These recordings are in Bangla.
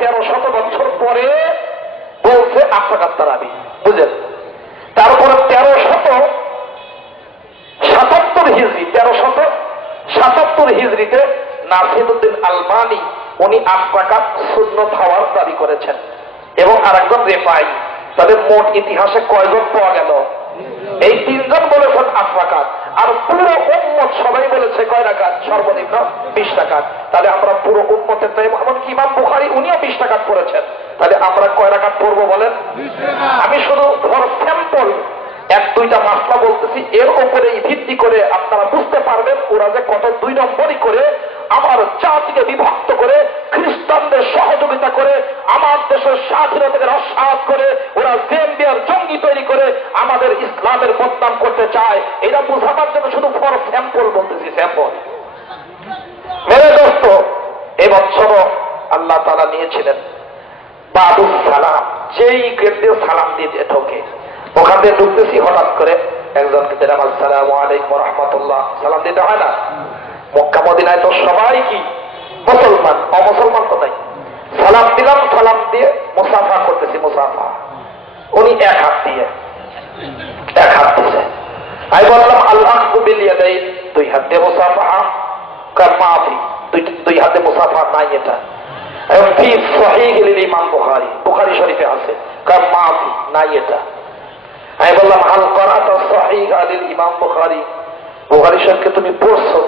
1300 বছর পরে বলছে 8 টাকার তারাবি, বুঝেন? তারপরে 1377 হিজরি, 1377 হিজরিতে নাসিরউদ্দিন আলবানী উনি 8 রাকাত সুন্নত হওয়ার দাবি করেছেন, এবং আরেকজন রেফাই। তাহলে মোট ইতিহাসে কয়জন পাওয়া গেল? এই 3 জন বলেছেন 8 রাকাত, আর পুরো উম্মত সবাই বলেছে কয় রাকাত? সর্বনিম্ন 20 রাকাত। তাহলে আমরা পুরো উম্মতের টাইম, এমনকি ইমাম বুখারী উনিও 20 রাকাত পড়েছেন। তাহলে আমরা কয় রাকাত পড়বো বলেন? আমি শুধু ফর স্যাম্পল 1-2টা মাসলা বলতেছি, এর উপরে ভিত্তি করে আপনারা বুঝতে পারবেন ওরা যে কত 2 নম্বরই করে আমার জাতিকে বিভক্ত করে, খ্রিস্টানদের সহযোগিতা করে, আমার দেশের স্বাধীনতাকে রসায়ন করে, ওরা জেএমবিআর জঙ্গি তৈরি করে আমাদের ইসলামের বদনাম করতে চায়। এটা বোঝাবার জন্য শুধু ফর স্যাম্পল বলতেছি, স্যাম্পল। মেরে দোস্ত, এই বছর আল্লাহ তাআলা নিয়েছিলেন বাবুস সালাম, যেই গেট দিয়ে সালাম দিয়ে ঢোকে, ওখান দিয়ে ঢুকতেছি, হঠাৎ করে একজনকে দিলাম আসসালামু আলাইকুম ওয়া রাহমাতুল্লাহ, সালাম দিতে হয় না? মক্কা মদিনায় তো সবাই কি মুসলমান, অমুসলমান তো নাই। সালাম দিলাম, সালাম দিয়ে মুসাফা করতেছি, মুসাফা। উনি এক হাত দিছে, আমি বললাম আল্লাহ বিল ইয়াদাইন, 2 হাত দিয়ে মুসাফা, কার মাফি, 2 হাতে মুসাফা নাই এটা। এবং ফি সহিহ ইমাম বুখারী, বুখারী শরীফে আছে, কার মাফি নাই এটা। আমি বললাম হাল করাত সহিহ আলিল ইমাম বুখারী, বুখারী শরীফকে তুমি পড়ছো?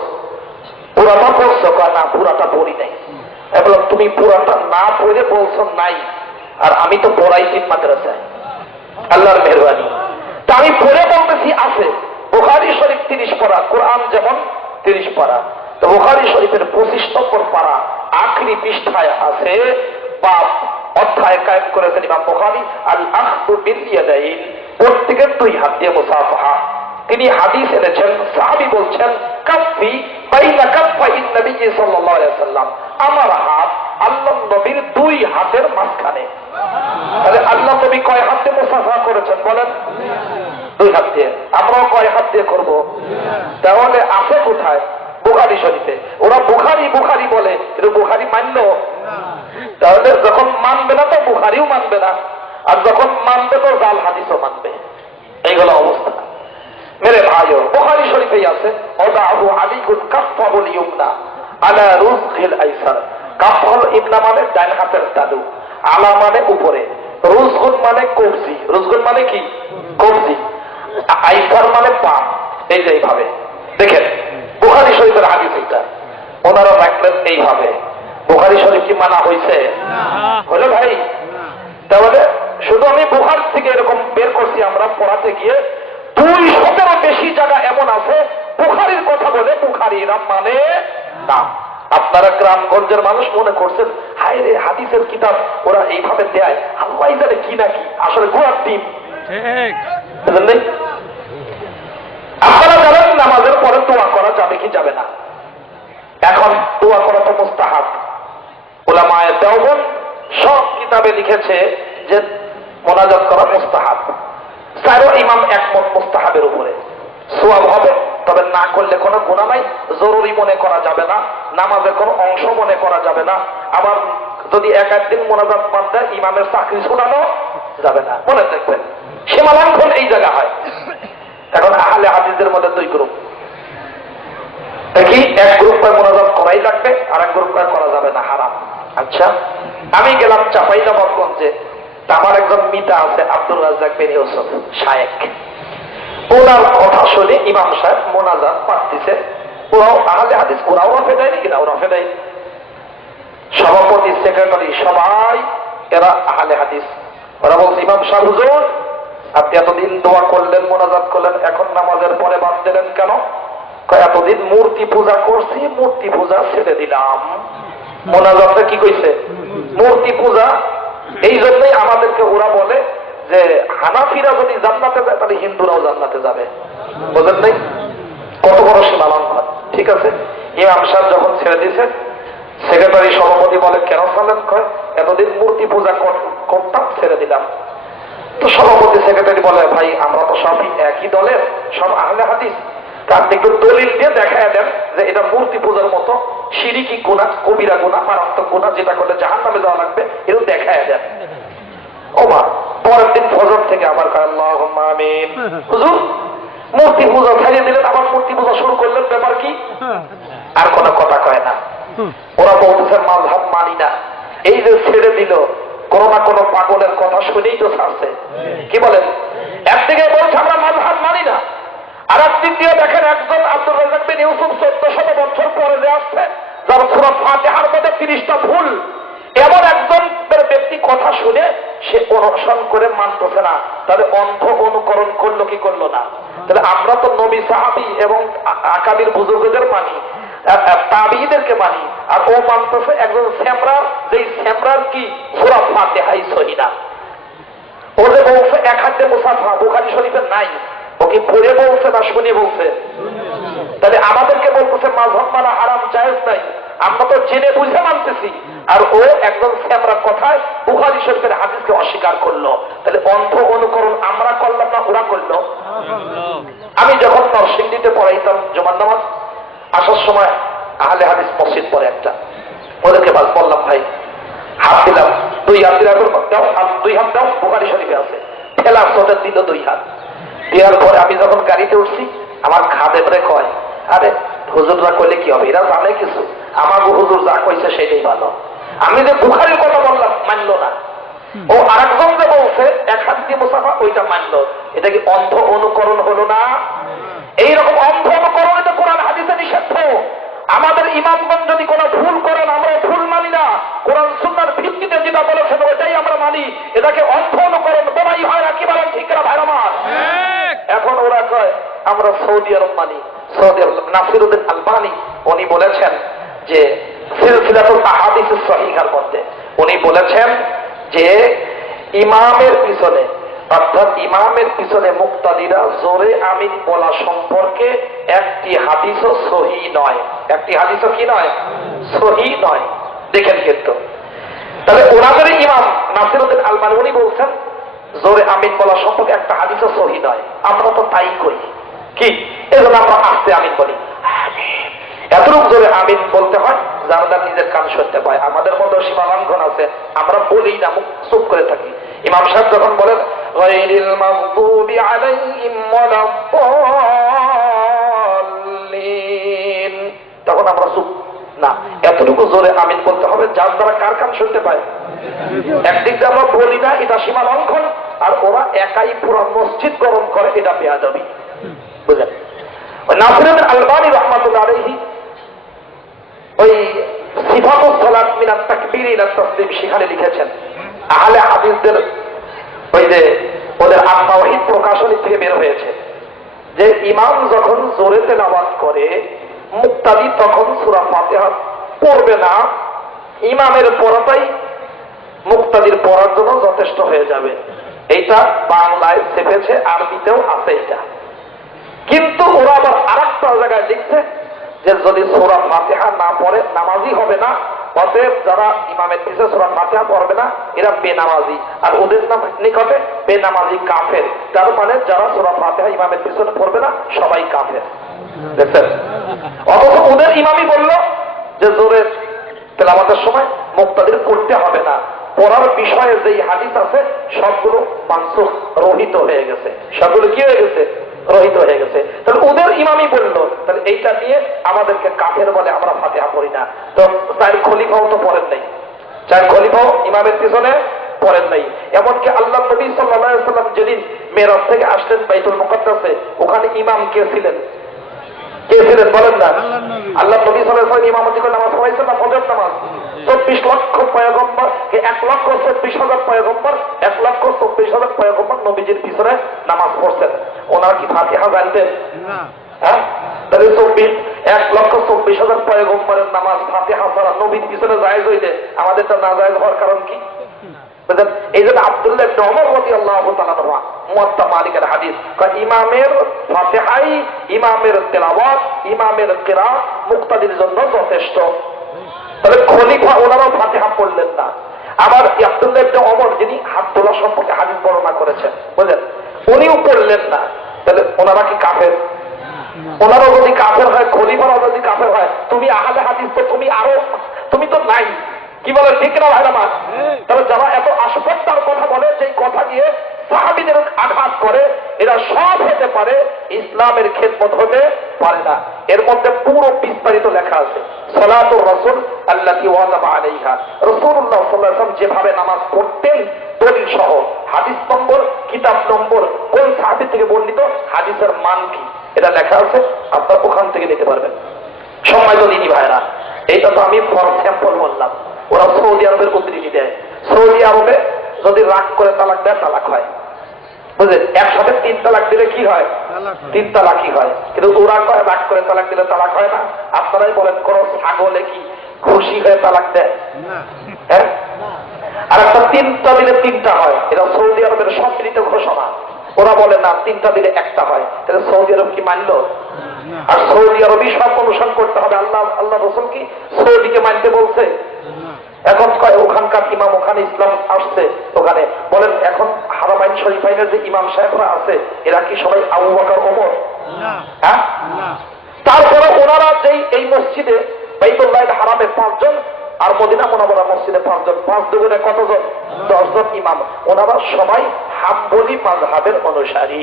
পুরাটা পড়ছো? না, পুরাটা পড়ি নাই। আমি বললাম তুমি পুরাটা না পড়ে বলছো নাই, আর আমি তো পড়াইছি মাদ্রাসায়, আল্লাহর মেহরবানি। তা আমি পড়ে বলতেছি আছে। বুখারী শরীফ 30 পারা, কোরআন যেমন 30 পারা। তো বুখারী শরীফের 25 নম্বর পারা আখরি পৃষ্ঠায় আছে, বাপ অধ্যায় কায়েম করেছেন ইমাম বুখারী, আল আখদু বিল ইয়াদাইন, প্রত্যেকের 2 হাত দিয়ে মুসাফাহা। তিনি হাদিস এনেছেন, সাহাবী বলছেন কাফি বাইনা কাফাইন নবী সাল্লাল্লাহু আলাইহি ওয়াসাল্লাম, আমার হাত আল্লাহর নবীর 2 হাতের মাঝখানে। তাহলে আল্লাহ নবী কয় হাত দিয়ে মুসাফা করেছেন বলেন? 2 হাত দিয়ে। আমরাও কয় হাত দিয়ে করব? তাহলে আছে কোথায়? বুখারী শরীফে। ওরা বুখারী বুখারী বলে, কিন্তু বুখারী মানলো? তাহলে যখন মানবে না তো বুখারীও মানবে না, আর যখন মানবে তো জাল হাদিসও মানবে। এইগুলো অবস্থা। মেরে ভাইও, বুখারী শরীফেই আছে ওদাহু আলিকুন কাফাহুল ইউমনা আলা রুজহিল আইসার। কাফাল ইমনা মানে ডান হাতের তালু, আলা মানে উপরে, রুজগুন মানে কবজি, রুজগুন মানে কি? কবজি, আইসার মানে পা। এই যে এইভাবে দেখেন বুখারী শরীফের হাদিস এটা, ওনারা রাখলেন এইভাবে। বুখারী শরীফ কি মানা হয়েছে? হলো ভাই? তাহলে শুধু আমি বুখারী থেকে এরকম বের করছি, আমরা পড়াতে গিয়ে 200-এরও বেশি জায়গা এমন আছে বুখারীর কথা বলে বুখারীরা মানে না। আপনারা গ্রামগঞ্জের মানুষ মনে করছেন হায় রে হাদিসের কিতাব ওরা এইভাবে দেয়, আল্লাহ জানে কি নাকি, আসলে গোড়ার টিম। বুঝলেন? আপনারা জানেন নামাজের পরে দোয়া করা যাবে কি যাবে না? এখন দোয়া করা তো মুস্তাহাব। উলামায়ে দেওবন্দ সব কিতাবে লিখেছে যে মোনাজাত করা মুস্তাহাব। 4 ইমাম একমত মুস্তাহাবের উপরে, সওয়াব হবে, তবে না করলে কোনো গুনাহ নাই, জরুরি মনে করা যাবে না, নামাজের কোনো অংশ মনে করা যাবে না। আবার যদি 1 দিন মোনাজাত বাদ দেয় ইমামের চাকরি ছুটানো যাবে না। মনে রাখবেন, সীমালঙ্ঘন এই জায়গা হয়। এখন আহলে হাদিসদের মধ্যে 2 গ্রুপ। দেখি, এক গ্রুপ মোনাজাত করাই লাগবে, আর এক গ্রুপ করা যাবে না, হারাম। আচ্ছা, আমি গেলাম চাঁপাইনবাবগঞ্জে, আমার একজন মিতা আছে আব্দুর রাজ্জাক বিন ইউসুফ শায়েখ, ওনার কথা শুনে ইমাম সাহেব মোনাজাত পাঠতেছে। ওরাও আহলে হাদিস, ওরাও রফে দেয় নাকি না? রফে দেয়। সভাপতি, সেক্রেটারি সবাই এরা আহলে হাদিস। ওরা বলছে ইমাম সাহেব হুজুর আপনি এতদিন দোয়া করলেন, মোনাজাত করলেন, এখন নামাজের পরে বাদ দিলেন কেন? এতদিন মূর্তি পূজা করছি, মূর্তি পূজা ছেড়ে দিলাম। মোনাজাতটা কি কইছে? মূর্তি পূজা। এই জন্যই আমাদেরকে ওরা বলে যে হানাফিরা যদি জান্নাতে যায় তাহলে হিন্দুরাও জান্নাতে যাবে। বুঝেন নাই? কত বড় সীমালঙ্ঘন। ঠিক আছে, ইমাম সাহেব যখন ছেড়ে দিয়েছে, সেক্রেটারি সভাপতি বলে কেন ছাড়লেন? কয় এতদিন মূর্তি পূজা করতাম, ছেড়ে দিলাম। তো সভাপতি সেক্রেটারি বলে ভাই আমরা তো সবই একই দলের, সব আহলে হাদিস, তার একটু দলিল দিয়ে দেখায় দেন যে এটা মূর্তি পূজার মতো শিরকি গুনাহ, কবিরা গুনাহ, মারাত্মক গুনাহ, যেটা করলে জাহান্নামে যাওয়া লাগবে, দিন ফজর থেকে আবার কয় আল্লাহুম্মা আমিন। হুজুর মূর্তি পূজা ছাড়িয়ে দিলেন, আবার মূর্তি পূজা শুরু করলেন, ব্যাপার কি? আর কোনো কথা কয় না। ওরা বলতেছে মাযহাব মানি না। এই যে ছেড়ে দিল, কোন না কোন পাগলের কথা শুনেই তো ছাড়ছে। কি বলেন? একদিকে বলছে আমরা মাযহাব মানি না, আর একদিক দিয়ে দেখেন একজন আব্দুর রাজ্জাক বিন ইউসুফ 1400 বছর পরে যে আসছে, যার সূরা ফাতিহার মধ্যে 30টা ভুল, এমন একজন ব্যক্তি কথা শুনে সে অনুসরণ করে মানতেছে না, তাহলে অন্ধ অনুকরণ করলো কি করলো না? তাহলে আমরা তো নবী সাহাবী এবং আকাবির বুজুর্গদের মানি, তাবিঈদেরকে মানি, আর ও মানতেছে একজন স্যামরা, যেই স্যামরার কি সূরা ফাতিহাই সহি না। ও যে বলছে এক হাতে মুসাফা বুখারী শরীফে নাই, ও কি পড়ে বলছে না শুনে বলছে? তাহলে আমাদেরকে বলতেছে মাযহাব মানা হারাম, জায়েজ নাই, আমরা তো জেনে বুঝে মানতেছি, আর ও একজন স্যামরা কথায় বুখারী শরীফের হাদিসকে অস্বীকার করলো। তাহলে অন্ধ অনুকরণ আমরা করলাম না ওরা করলো? আমি যখন নরসিংদীতে পড়াইতাম জুমার নামাজ, আসার সময় আহলে হাদিস মসজিদ পড়ে একটা, ওদেরকে বললাম ভাই হাত দিলাম, 2 হাত দিলাম, 2 হাত দাও, বুখারী শরীফে আছে, ঠেলার চোটে দিল 2 হাত। দেওয়ার পরে আমি যখন গাড়িতে উঠছি, আমার খাদেমরে কয়, আরে হুজুররা কইলে কি হবে, এরা জানে কিছু, আমার হুজুর যা কইছে সেটাই ভালো। আমি যে বুখারীর কথা বললাম মানলো না, ও আরেকজন যে বলছে এক হাত দিয়ে মুসাফা ওইটা মানলো। এটা কি অন্ধ অনুকরণ হলো না? এইরকম অন্ধ অনুকরণ এটা কোরআন হাদিসে নিষিদ্ধ। আমাদের ইমামগণ যদি কোনো ভুল করেন আমরা ভুল মানি না, কোরআন সুন্নাহর ভিত্তিতে যেটা বলেছেন ওইটাই আমরা মানি। এটাকে অন্ধ অনুকরণ বলাই হয় না। কি বলেন ঠিক না ভাই আমার? এখন ওরা কয় আমরা সৌদি আরব মানি। সৌদি আরব নাসিরউদ্দিন আলবানী উনি বলেছেন যে সিলসিলাতুল আহাদিস সহিহার মধ্যে উনি বলেছেন যে ইমামের পিছনে, অর্থাৎ ইমামের পিছনে মুক্তাদিরা জোরে আমিন বলা সম্পর্কে একটি হাদিসও সহি নয়। একটি হাদিসও কি নয়? সহি নয়। দেখেন কিন্তু, তাহলে ওনাদের ইমাম নাসিরউদ্দিন আলবানী উনি বলছেন জোরে আমিন বলা সম্পর্কে একটা হাদিসও সহি নয়। আমরা তো তাই করি, কি এজন্য আমরা আস্তে আমিন বলি, এতটুকু জোরে আমিন বলতে হয় যারা নিজের কান শুনতে পায়। আমাদের মধ্যে সীমা লঙ্ঘন আছে, আমরা বলি না, মুখ চুপ করে থাকি। ইমাম সাহেব যখন বলেন গায়রিল মাগদুবি আলাইহিম ওয়ালাদ-দাল্লিন, তখন আমরা চুপ না, এতটুকু জোরে আমিন বলতে হবে যার দ্বারা কার কান শুনতে পায়। একদিক দিয়ে আমরা বলি না, এটা সীমা লঙ্ঘন, আর ওরা একাই পুরো মসজিদ গরম করে, এটা বেয়াদবি। বুঝলেন? নাসিরউদ্দিন আলবানী রাহমাতুল্লাহ আলাইহি ওই সিফাতুস সালাত মিনাত তাকবীর ইলা তাসলিম সেখানে লিখেছেন, আহলে হাদিসদের ওই যে ওদের আত-তাওহীদ প্রকাশনী থেকে বের হয়েছে যে ইমাম যখন জোরে তেলাওয়াত করে মুক্তাদি তখন সূরা ফাতিহা পড়বে না, ইমামের পড়াটাই মুক্তাদির পড়ার জন্য যথেষ্ট হয়ে যাবে। এইটা বাংলায় ছেপেছে, আরবিতেও আছে এটা। কিন্তু ওরা আবার আরেকটা জায়গায় লিখছে যে যদি সূরা ফাতিহা না পড়ে নামাজি হবে না, অতএব যারা ইমামের পিছনে সূরা ফাতিহা পড়বে না এরা বেনামাজি, আর ওদের নিকটে বেনামাজি কাফের। তার মানে যারা সূরা ফাতিহা ইমামের পিছনে পড়বে না সবাই কাফের। দেখছেন? অথচ ওদের ইমামই বলল যে জোরে তেলাওয়াতের সময় মুক্তাদির করতে হবে না, পড়ার বিষয়ে যেই হাদিস আছে সবগুলো মানসুখ, রহিত হয়ে গেছে। সবগুলো কি হয়ে গেছে? রহিত হয়ে গেছে। তাহলে ওদের ইমামই বলল, তাহলে এইটা দিয়ে আমাদেরকে কাফের বলে আমরা ফাতিহা পড়ি না। তো চার খলিফাও তো পড়েন নাই, চার খলিফাও ইমামের পিছনে পড়েন নাই। এমনকি আল্লাহ নবী সাল্লাল্লাহু আলাইহি ওয়াসাল্লাম যেদিন মেরাজ থেকে আসলেন বাইতুল মুকাদ্দাসে, ওখানে ইমাম কে ছিলেন? কে ছিলেন বলেন না? আল্লাহ নবী সাল্লাল্লাহু আলাইহি ওয়াসাল্লাম ইমামতি করে নামাজ পড়াইছেন না, ফজর নামাজ। 24 লক্ষ পয়গম্বর, 1,24,000 পয়গম্বর, 1,24,000 পয়গম্বর নবীজির পিছনে নামাজ পড়ছেন। ওনারা কি ফাতিহা জানতেন? হ্যাঁ, তাহলে 1,24,000 পয়গম্বরের নামাজ ফাতিহা ছাড়া নবীর পিছনে জায়েজ হইলে আমাদেরটা না জায়েজ হওয়ার কারণ কি? এই জন্য আব্দুল্লাহ ইবনে ওমর রাদিয়াল্লাহু তাআলা আনহু মুওয়াত্তা মালিকের হাদিস, ইমামের ফাতিহাই, ইমামের তেলাওয়াত, ইমামের কিরাত মুক্তাদির জন্য যথেষ্ট। তবে খলিফা ওনারাও ফাতিহা পড়লেন না। আবার আব্দুল্লাহ ইবনে ওমর যিনি হাত তোলা সম্পর্কে হাদিস বর্ণনা করেছেন, বুঝলেন, উনিও পড়লেন না। তাহলে ওনারা কি কাফের? ওনারাও যদি কাফের হয়, খলিফারাও যদি কাফের হয়, তুমি আহলে হাদিস তো তুমি তো নাই। কি বলে ঠিক না ভাই আমার? তবে যারা এত আসপত্তার কথা বলে, সেই কথা দিয়ে পারে, ইসলামের খেদমত হতে পারে না। এর মধ্যে পুরো বিস্তারিত লেখা আছে। সালাতুর রাসূল আল্লাতী ওয়াজাবা আলাইহা, রাসূলুল্লাহ সাল্লাল্লাহু আলাইহি ওয়াসাল্লাম যেভাবে নামাজ পড়তেন দলিল সহ, হাদিস নম্বর, কিতাব নম্বর, কোন সাহাবী থেকে বর্ণিত, হাদিসের মান কি, এটা লেখা আছে। আপনারা ওখান থেকে নিতে পারবেন। সম্মানিত দিনী ভাইরা, এইটা তো আমি ফর স্যাম্পল বললাম। ওরা সৌদি আরবের উদ্ধৃতি দেয়। সৌদি আরবে যদি রাগ করে তালাক দেয়, তালাক হয়, বুঝলেন? একসাথে 3 তালাক দিলে কি হয়? 3 তালাকই হয়। কিন্তু ওরা কয় রাগ করে তালাক দিলে তালাক হয় না। আপনারাই বলেন, কোন ছাগলে কি খুশি হয়ে তালাক দেয়? হ্যাঁ। আর একটা 3টা দিলে 3টা হয়, এটা সৌদি আরবের সম্মিলিত ঘোষণা। ওরা বলে না, 3টা দিলে 1টা হয়। তাহলে সৌদি আরব কি মানলো? আর সৌদি আরবই সব অনুসরণ করতে হবে। আল্লাহ রাসূল কি সৌদিকে মানতে বলছে? এখন কয় ওখানকার ইমাম, ওখানে ইসলাম আসছে, ওখানে বলেন এখন হারামাইন শরীফাইনের যে ইমাম সাহেবরা আছে, এরা কি সবাই আবু বকর, ওমর? হ্যাঁ। তারপরে ওনারা যেই এই মসজিদে বাইতুল্লাহিল হারামে 5 জন, আর মদিনা মুনাওয়ারা মসজিদে 5 জন, 5 দুগুণে কতজন? 10 জন ইমাম। ওনারা সবাই হাম্বলি মাযহাবের অনুসারী।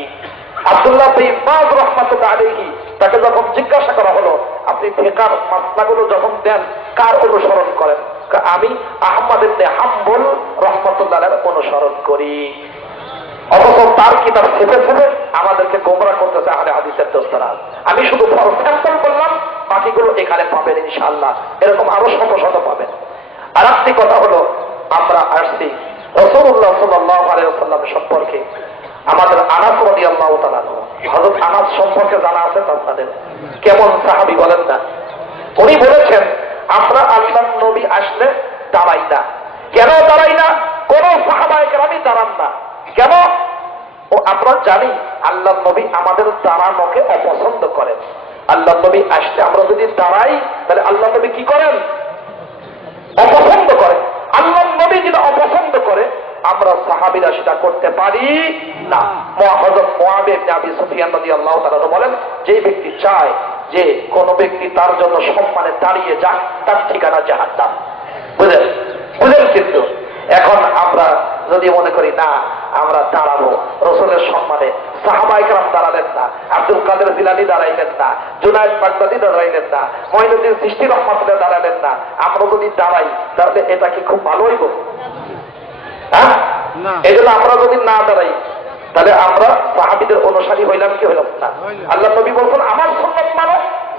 আব্দুল্লাহ বিন বাজ রাহমাতুল্লাহ আলাইহি, তাকে যখন জিজ্ঞাসা করা হলো, আপনি ফিকহের মাসলাগুলো যখন দেন কার অনুসরণ করেন? আমি আহমদ ইবনে হাম্বল রাহমাতুল্লাহ আলাইহির অনুসরণ করি। অথচ তার কিতাব ছেপে ছেপে আমাদেরকে গোমরাহ করতেছে আহলে হাদিসের দোস্তরা। আমি শুধু ফর স্যাম্পল বললাম, বাকিগুলো এখানে পাবেন ইনশাআল্লাহ। এরকম আরো শত শত পাবেন। আর একটি কথা হলো, আমরা আসছি রাসূলুল্লাহ সাল্লাল্লাহু আলাইহি ওয়াসাল্লাম সম্পর্কে। আমাদের আনাস রাদিয়াল্লাহু তাআলা, হযরত আনাস সম্পর্কে জানা আছে তো আপনাদের? কেমন সাহাবী বলেন না? উনি বলেছেন, আমরা আল্লাহর নবী আসলে দাঁড়াই না। কেন দাঁড়াই না? কোন সাহাবায়ে কেরামই দাঁড়ান না। কেন? ও আমরা জানি আল্লাহর নবী আমাদের দাঁড়ানোকে অপছন্দ করেন। আল্লাহর নবী আসলে আমরা যদি দাঁড়াই, তাহলে আল্লাহর নবী কি করেন? অপছন্দ করেন। আল্লাহর নবী যেটা অপছন্দ করে, আমরা সাহাবীরা সেটা করতে পারি না। হযরত মুআবিয়া ইবনে আবি সুফিয়ান রাদিয়াল্লাহু তাআলা বলেন, যে ব্যক্তি চায় যে কোন ব্যক্তি তার জন্য সম্মানে দাঁড়িয়ে যাক, তার ঠিকানা জাহান্নাম। বুঝলেন? কিন্তু এখন আমরা যদি মনে করি না আমরা দাঁড়াবো রাসূলের সম্মানে, সাহাবায়ে কেরাম দাঁড়ালেন না, আব্দুল কাদের জিলানী দাঁড়াইলেন না, জুনায়েদ বাগদাদী দাঁড়াইলেন না, মুঈনুদ্দিন চিশতি রাহমাতুল্লাহ দাঁড়ালেন না, আমরা যদি দাঁড়াই তাহলে এটা কি খুব ভালো হইব? হ্যাঁ। এজন্য আমরা যদি না দাঁড়াই, তাহলে আমরা সাহাবীদের অনুসারী হইলাম কি হইলাম না? আল্লাহ নবী বলছেন, আমার সুন্নাত মানো,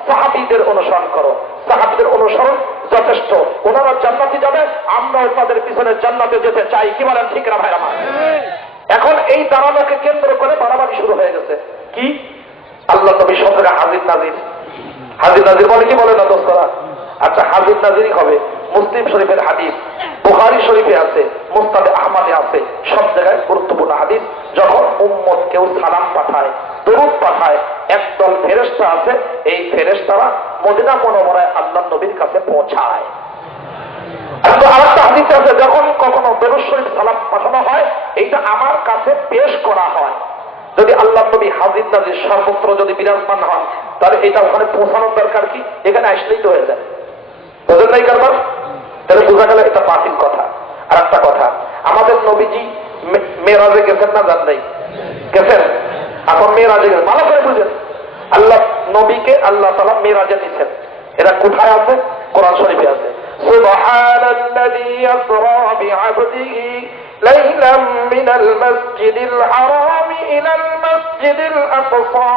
সাহাবীদের অনুসরণ করো। সাহাবীদের অনুসরণ যথেষ্ট। ওনারা জান্নাতে যাবে, আমরাও তাদের পিছনে জান্নাতে যেতে চাই। কি বলেন? ঠিক না ভাই আমার? এখন এই দাঁড়ানোকে কেন্দ্র করে বাড়াবাড়ি শুরু হয়ে গেছে। কি? আল্লাহ নবী সম্পর্কে হাজির নাজির, হাজির নাজির বলে কি বলে না দোস্তরা? আচ্ছা, হাজির নাজিরই হবে। মুসলিম শরীফের হাদিস, বুখারী শরীফে আছে, মুসনাদে আহমদে আছে, সব জায়গায় গুরুত্বপূর্ণ হাদিস। যখন উম্মত কেউ সালাম পাঠায়, দরুদ পাঠায়, একদল ফেরেশতা আছে, এই ফেরেশতারা মদিনা মুনাওয়ারায় আল্লাহর নবীর কাছে পৌঁছায়। আরেকটা হাদিস আছে, যখন কখনো দরুদ শরীফ সালাম পাঠানো হয়, এইটা আমার কাছে পেশ করা হয়। যদি আল্লাহর নবী হাজির নাজির সর্বত্র যদি বিরাজমান হন, তাহলে এটা ওখানে পৌঁছানোর দরকার কি? এখানে আসলেই তো হয়ে যায়। বুঝেন নাই কারবার? তাহলে বোঝা গেল এটা বাতিল কথা। আর একটা কথা, আমাদের নবীজি মেরাজে গেছেন না? জান নাই? গেছেন। এখন মেরাজে গেছেন, ভালো করে বুঝেন। আল্লাহ নবীকে আল্লাহ তাআলা মেরাজে নিছেন। এটা কোথায় আছে? কোরআন শরীফে আছে। সুবহানাল্লাযী আসরা বিআবদিহি লাইলাম মিনাল মাসজিদিল হারাম ইলাল মাসজিদিল আকসা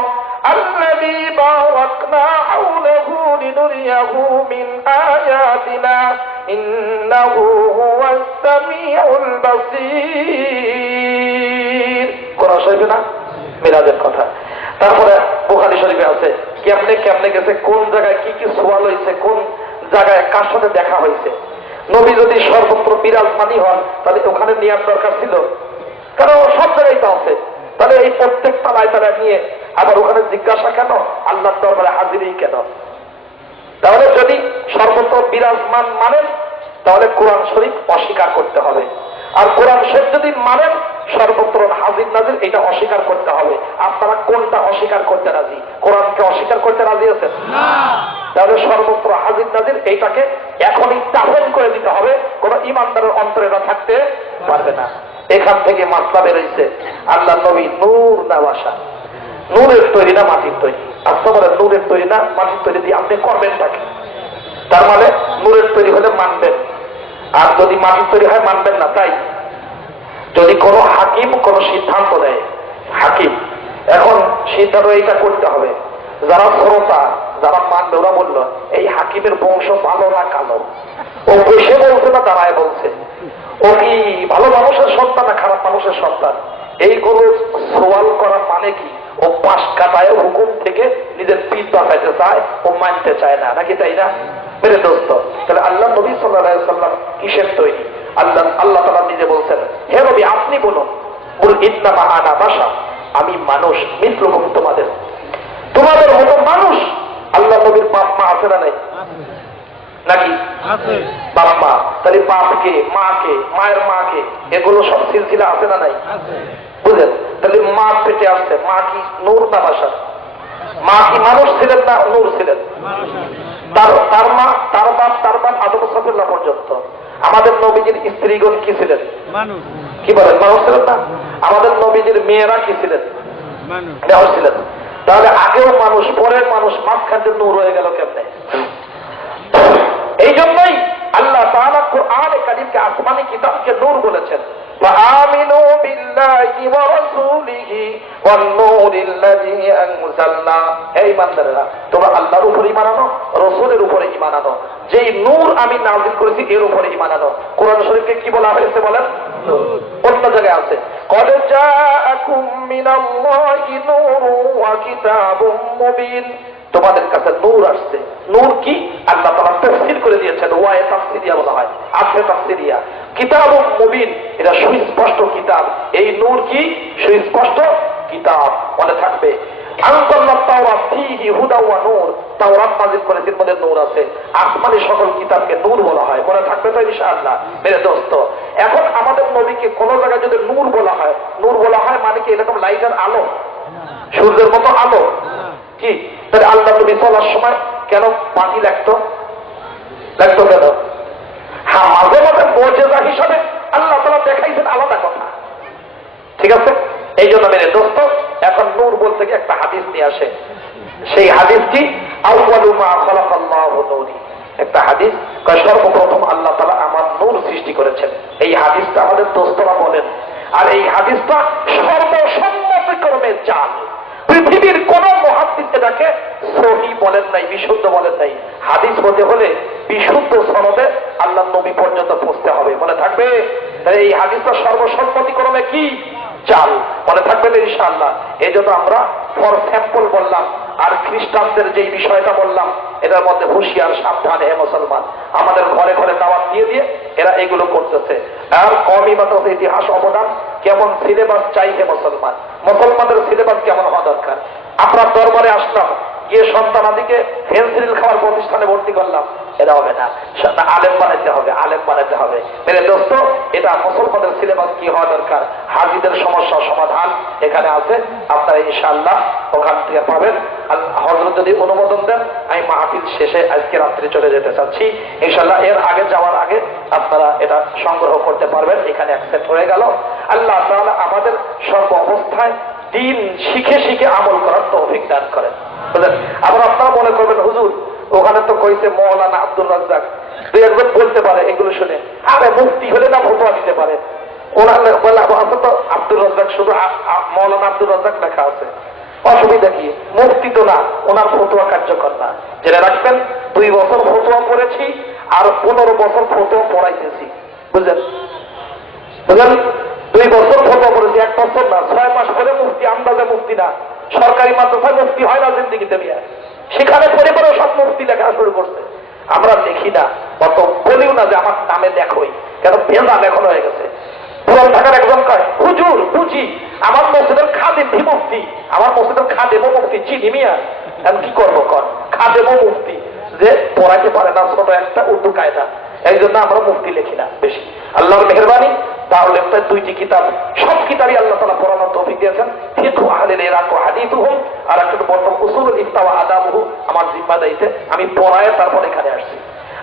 الذي باركنا حوله لنريه من آياتنا إنه هو السميع البصير। কোরআন শরীফে না মিলাদের কথা। তারপরে বুখারী শরীফে আছে কেমনে কেমনে গেছে, কোন জায়গায় কি কি সওয়াল হয়েছে, কোন জায়গায় কার সাথে দেখা হয়েছে। নবী যদি সর্বত্র বিরাজমানই হন, তাহলে ওখানে নেওয়ার দরকার ছিল, কারণ সব জায়গায় তো আছে। তাহলে এই প্রত্যেক তালায় তারা নিয়ে আবার ওখানে জিজ্ঞাসা কেন? আল্লাহর দরবারে হাজিরই কেন? তাহলে যদি সর্বত্র বিরাজমান মানেন, তাহলে কোরআন শরীফ অস্বীকার করতে হবে। আর কোরআন শরীফ যদি মানেন সর্বত্র হাজির নাজির, এটা অস্বীকার করতে হবে। আপনারা কোনটা অস্বীকার করতে রাজি? কোরআনকে অস্বীকার করতে রাজি আছেন? তাহলে সর্বত্র হাজির নাজির এইটাকে এখনই দাফন করে দিতে হবে। কোন ইমানদারের অন্তরে না থাকতে পারবে না। এখান থেকে মাসলা বেরোইছে, আল্লাহ নবী নূর না বাসা। নূরের তৈরি না মাটির তৈরি? আচ্ছা বলেন, নূরের তৈরি না মাটির তৈরি দিয়ে আপনি করবেন তাকে? তার মানে নূরের তৈরি হলে মানবেন, আর যদি মাটির তৈরি হয় মানবেন না। তাই যদি কোনো হাকিম কোনো সিদ্ধান্ত দেয়, হাকিম এখন সিদ্ধান্ত এইটা করতে হবে, যারা শ্রোতা যারা মানবে ওরা বলল এই হাকিমের বংশ ভালো না কালো, ও বসে বলছে না দাঁড়ায় বলছে, ও কি ভালো মানুষের সন্তান না খারাপ মানুষের সন্তান, এইগুলো সওয়াল করার মানে কি? ও পাশ কাটায় হুকুম থেকে নিজের পিঠ বাঁচাইতে চায়, ও মানতে চায় না, নাকি তাই না? মেরে দোস্ত, তাহলে আল্লাহ নবী সাল্লাল্লাহু আলাইহি সাল্লাম কিসের তৈরি? আল্লাহ তাআলা নিজে বলছেন, হে নবী আপনি বলুন, বল ইন্নামা আনা বাশার, আমি মানুষ, মিসলুকুম তোমাদের মতো মানুষ। আল্লাহ নবীর বাপ মা আছে না নাই? নাকি বাপ মা? তাহলে বাপকে মাকে মায়ের মাকে এগুলো সব সিলসিলা আছে না নাই? বুঝলেন? তাহলে মা পেটে আসছে, মা কি নূর না বাশার? মা কি মানুষ ছিলেন না নূর ছিলেন? তার মা তার বাপ আদম সাল্লাল্লাহু পর্যন্ত। আমাদের নবীজির স্ত্রীগণ কি ছিলেন? মানুষ। কি বলেন, মানুষ ছিলেন না? আমাদের নবীজির মেয়েরা কি ছিলেন? মানুষ ছিলেন। তাহলে আগেও মানুষ, পরের মানুষ, মাঝখানে নূর হয়ে গেল কেমনে? এই জন্যই আল্লাহ তাআলা কুরআনে কারীমকে আসমানি কিতাবকে নূর বলেছেন। وآمنوا بالله ورسوله والنور الذي أنزلنا। হে ঈমানদারেরা, তোমরা আল্লাহর উপর ঈমান আনো, রাসূলের উপরে ঈমান আনো, যেই নূর আমি নাযিল করেছি এর উপরে ঈমান আনো। কোরআন শরীফে কি বলা হয়েছে বলেন? অন্য জায়গায় আছে, قد جاءكم من الله نور وكتاب مبين। তোমাদের কাছে নূর আসছে। নূর কি? আল্লাহ তাআলা তাফসীর করে দিয়েছেন, ওয়ায়ে তাফসীরিয়া বলা হয়, আরফে তাফসীরিয়া। কিতাবুম মুবিন, এটা সুস্পষ্ট কিতাব। এই নূর কি? সুস্পষ্ট কিতাব। মনে থাকবে, আনজালনাত তাওরাত ফীহি হুদা ওয়া নূর, তাওরাত নাযিল করেছেন মধ্যে নূর আছে। আসমানি সকল কিতাবকে নূর বলা হয়। মনে থাকবে তো ইনশাআল্লাহ মেরে দোস্ত। এখন আমাদের নবীকে কোন জায়গায় যদি নূর বলা হয়, নূর বলা হয় মানে কি এরকম লাইটের আলো, সূর্যের মতো আলো কি? তাহলে আল্লাহ নবী চলার সময় কেন পানি লাগতো কেন? হ্যাঁ, মাঝে মাঝে মুজিজা হিসাবে আল্লাহ তাআলা দেখাইছেন, আলাদা কথা, ঠিক আছে? এই জন্য মেরে দোস্ত, এখন নূর বলতে গিয়ে একটা হাদিস নিয়ে আসে। সেই হাদিসটি আউয়ালু মা খালাকাল্লাহু নূরি, একটা হাদিস, সর্বপ্রথম আল্লাহ তাআলা আমার নূর সৃষ্টি করেছেন। এই হাদিসটা আমাদের দোস্তরা বলেন, আর এই হাদিসটা সর্বসম্মতিক্রমে জাল। পৃথিবীর কোন মুহাদ্দিস এটাকে সহিহ বলেন নাই, বিশুদ্ধ বলেন নাই। হাদিস হতে হলে বিশুদ্ধ সনদে আল্লাহর নবী পর্যন্ত পৌঁছতে হবে। মনে থাকবে? এই হাদিসটা সর্বসম্মতিক্রমে কি? জাল। মনে থাকবে ইনশাআল্লাহ। এই জন্য আমরা ফর স্যাম্পল বললাম, আর খ্রিস্টানদের যেই বিষয়টা বললাম, এটার মধ্যে হুঁশিয়ার, সাবধান হে মুসলমান। আমাদের ঘরে ঘরে দাওয়াত দিয়ে দিয়ে এরা এগুলো করতেছে। আর কওমি মাদ্রাসা ইতিহাস অবদান কেমন, সিলেবাস চাই হে মুসলমান। মুসলমানদের সিলেবাস কেমন হওয়া দরকার? আপনার দরবারে আসলাম, গিয়ে সন্তানাদিকে ফেন্সিল খাওয়ার প্রতিষ্ঠানে ভর্তি করলাম, এটা হবে না। আলেম বানাইতে হবে, আলেম বানাইতে হবে। মেরে দোস্ত, এটা মুসলমানদের সিলেবাস কি হওয়া দরকার? হাজিদের সমস্যা সমাধান এখানে আছে, আপনারা ইনশাআল্লাহ ওখান থেকে পাবেন। হযরত যদি অনুমোদন দেন, আমি মাহফিল শেষে আজকে রাত্রে চলে যেতে চাচ্ছি ইনশাআল্লাহ। এর আগে যাওয়ার আগে আপনারা এটা সংগ্রহ করতে পারবেন, এখানে অ্যাকসেপ্ট হয়ে গেল। আল্লাহ তাআলা আমাদের সর্ব অবস্থায় দিন শিখে শিখে আমল করার তৌফিক দান করেন। বুঝলেন? আবার আপনারা মনে করবেন, হুজুর ওখানে তো কইছে মওলানা আব্দুর রাজ্জাক, দুই একজন বলতে পারে এগুলো শুনে, আরে মুফতি হলে না ফতোয়া দিতে পারে। ওনার আছে তো আব্দুর রাজ্জাক, শুধু মওলানা আব্দুর রাজ্জাক লেখা আছে, অসুবিধা কি? মুফতি তো না, ওনার ফতোয়া কার্যকর না। জেনে রাখবেন, 2 বছর ফতোয়া পড়েছি আর 15 বছর ফতোয়া পড়াইতেছি। বুঝলেন? 2 বছর ফতোয়া পড়েছি, 1 বছর না, 6 মাস পরে মুফতি। আন্দাজে মুফতি না, সরকারি মাদ্রাসায় মুফতি হয় না জিন্দিগিতে মিয়া। সেখানে পরিবারেও সব মুফতি লেখা শুরু করছে। আমরা লিখি না, অত বলিও না যে আমার নামে লেখোই, কেন ভেজা লেখন হয়ে গেছে। পুরান ঢাকার একজন কয়, হুজুর বুঝি আমার মসজিদের খাদেম মুফতি, আমার মসজিদের খাদেমও মুফতি, চিনি মিয়া। আমি কি করবো কর, খাদেমও মুফতি, যে পড়াইতে পারে না, ছোট একটা উর্দু কায়দা। এই জন্য আমরা মুফতি লিখি না বেশি। আল্লাহর মেহেরবানি। তাহলে 2টি কিতাব, সব কিতাবই আল্লাহ তাআলা পড়ানোর তৌফিক দিয়েছেন। ফিকহু আহলিল ইরাক ওয়া হাদিসুহুম, আর একটা বর্তমান উসুলুল ইফতা ওয়া আদাবুহু আমার জিম্মাদারিতে, আমি পড়ায় তারপর এখানে আসছি।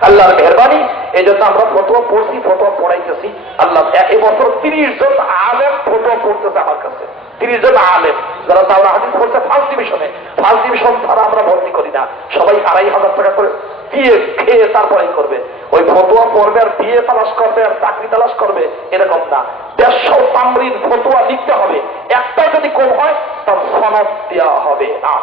আল্লাহর মেহেরবানি। এই জন্য আমরা ফতোয়া পড়ছি, ফতোয়া পড়াইতেছি। আল্লাহ এবছর 30 জন আলেম ফতোয়া পড়তেছে আমার কাছে, 30 জন আলেম যারা দাওরা হাদিস পড়ছে ফার্স্ট ডিভিশনে। ফার্স্ট ডিভিশন ছাড়া আমরা ভর্তি করি না, সবাই 2,500 টাকা করে দিয়ে খেয়ে তারপরেই করবে। ওই ফতুয়া পড়বে আর বিয়ে তালাশ করবে আর চাকরি তালাশ করবে এরকম না। 150 তামরিন ফতুয়া লিখতে হবে, একটা যদি কম হয় তার সনদ দেওয়া হবে না,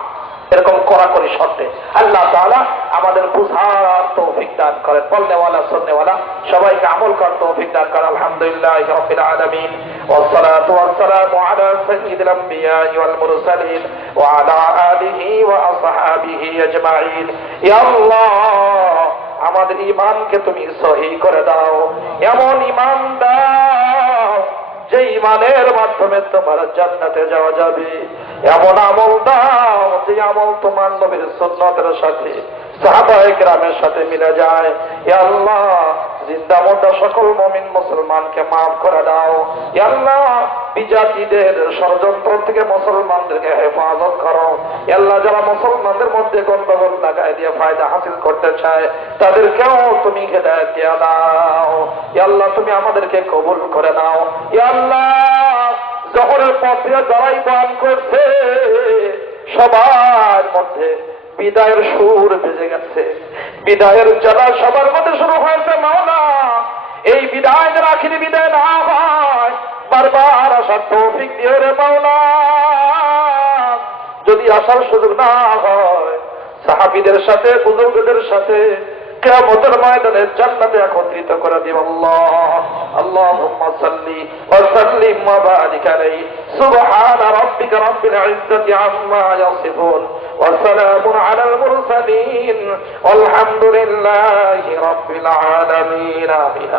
এরকম কড়াকড়ি শর্তে। আল্লাহ তাআলা আমাদের বুঝার তৌফিক দান করেন, বলনেওয়ালা শুননেওয়ালা সবাইকে আমল করার তৌফিক দান করেন। আলহামদুলিল্লাহি রাব্বিল আলামিন ওয়াসসালাতু ওয়াসসালামু আলা সাইয়্যিদিল আমবিয়া ওয়াল মুরসালিন ওয়া আলা আলিহি ওয়া আসহাবিহি আজমাইন। ইয়া আল্লাহ, আমাদের ঈমানকে তুমি সহি করে দাও, এমন ঈমান দাও যে ঈমানের মাধ্যমে তোমার জান্নাতে যাওয়া যাবে, এমন আমল দাও যে আমল তোমার নবীর সুন্নতের সাথে সাহাবায়ে কেরামের সাথে মিলে যায়। ইয়া আল্লাহ, জিন্দা মুর্দা সকল মুমিন মুসলমানকে মাফ করে দাও। ইয়া আল্লাহ, বিজাতিদের ষড়যন্ত্র থেকে মুসলমানদেরকে হেফাজত করো। ইয়া আল্লাহ, যারা মুসলমানদের মধ্যে গন্ডগোল লাগায় দিয়ে ফায়দা হাসিল করতে চায় তাদেরকেও তুমি হেদায়েত দিয়ে দাও। ইয়া আল্লাহ, তুমি আমাদেরকে কবুল করে নাও। ইয়া আল্লাহ, জহরের পথে যারাই বয়ান করছে সবার মধ্যে বিদায়ের সুর বেজে গেছে, বিদায়ের জ্বালা সবার মধ্যে শুরু হয়েছে। মাওলা, এই বিদায় যেন আখিরি বিদায় না হয়, বারবার আসার তৌফিক দিও রে মাওলা। যদি আসার সুযোগ না হয়, সাহাবীদের সাথে বুজুর্গদের সাথে কিয়ামতের ময়দানে জান্নাতে একত্রিত করে দিও আল্লাহ। আল্লাহুম্মা সাল্লি ওয়া সাল্লিম ওয়া বারিক আলাইহি। সুবহানা রাব্বিকা রাব্বিল ইজ্জাতি আম্মা ইয়াসিফুন ওয়া সালামুন আলাল মুরসালিন ওয়ালহামদুলিল্লাহি রাব্বিল আলামিন। আমিন।